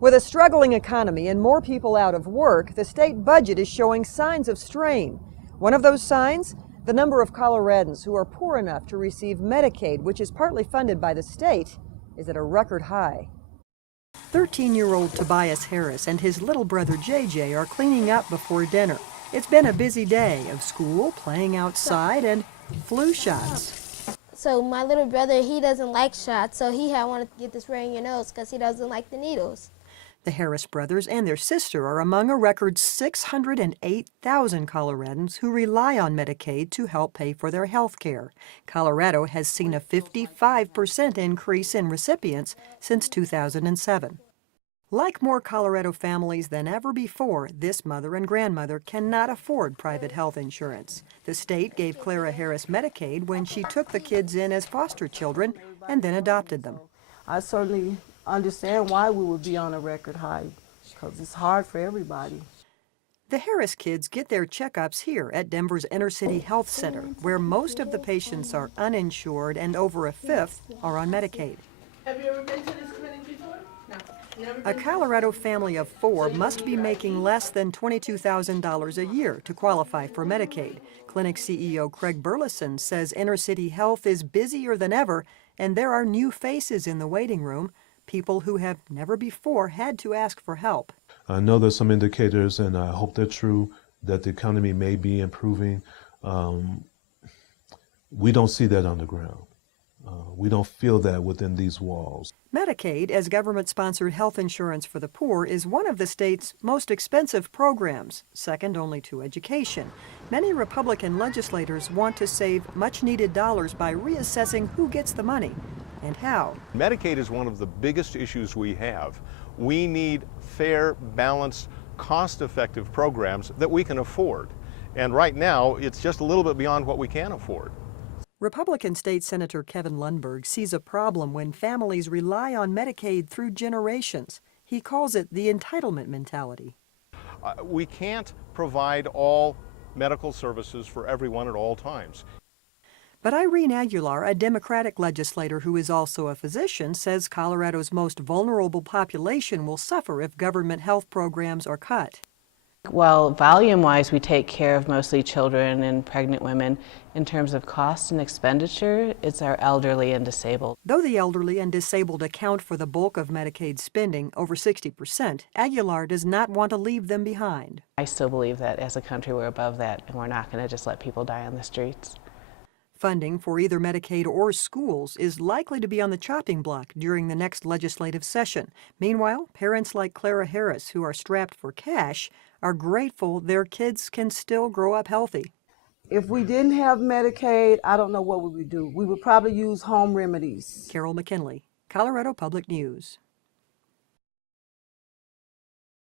With a struggling economy and more people out of work, the state budget is showing signs of strain. One of those signs? The number of Coloradans who are poor enough to receive Medicaid, which is partly funded by the state, is at a record high. 13-year-old Tobias Harris and his little brother JJ are cleaning up before dinner. It's been a busy day of school, playing outside, and flu shots. So my little brother, he doesn't like shots, so he had wanted to get the spray in your nose because he doesn't like the needles. The Harris brothers and their sister are among a record 608,000 Coloradans who rely on Medicaid to help pay for their health care. Colorado has seen a 55% increase in recipients since 2007. Like more Colorado families than ever before, this mother and grandmother cannot afford private health insurance. The state gave Clara Harris Medicaid when she took the kids in as foster children and then adopted them. I certainly understand why we would be on a record high, because it's hard for everybody. The Harris kids get their checkups here at Denver's Inner City Health Center, where most of the patients are uninsured and over a fifth are on Medicaid. Have you ever been to this clinic before? No. A Colorado family of 4 must be making less than $22,000 a year to qualify for Medicaid. Clinic CEO Craig Burleson says Inner City Health is busier than ever, and there are new faces in the waiting room, people who have never before had to ask for help. I know there's some indicators, and I hope they're true, that the economy may be improving. We don't see that on the ground. We don't feel that within these walls. Medicaid, as government-sponsored health insurance for the poor, is one of the state's most expensive programs, second only to education. Many Republican legislators want to save much-needed dollars by reassessing who gets the money and how. Medicaid is one of the biggest issues we have. We need fair, balanced, cost-effective programs that we can afford. And right now, it's just a little bit beyond what we can afford. Republican State Senator Kevin Lundberg sees a problem when families rely on Medicaid through generations. He calls it the entitlement mentality. We can't provide all medical services for everyone at all times. But Irene Aguilar, a Democratic legislator who is also a physician, says Colorado's most vulnerable population will suffer if government health programs are cut. Well, volume-wise, we take care of mostly children and pregnant women. In terms of cost and expenditure, it's our elderly and disabled. Though the elderly and disabled account for the bulk of Medicaid spending, over 60%, Aguilar does not want to leave them behind. I still believe that as a country we're above that, and we're not going to just let people die on the streets. Funding for either Medicaid or schools is likely to be on the chopping block during the next legislative session. Meanwhile, parents like Clara Harris, who are strapped for cash, are grateful their kids can still grow up healthy. If we didn't have Medicaid, I don't know what we would do. We would probably use home remedies. Carol McKinley, Colorado Public News.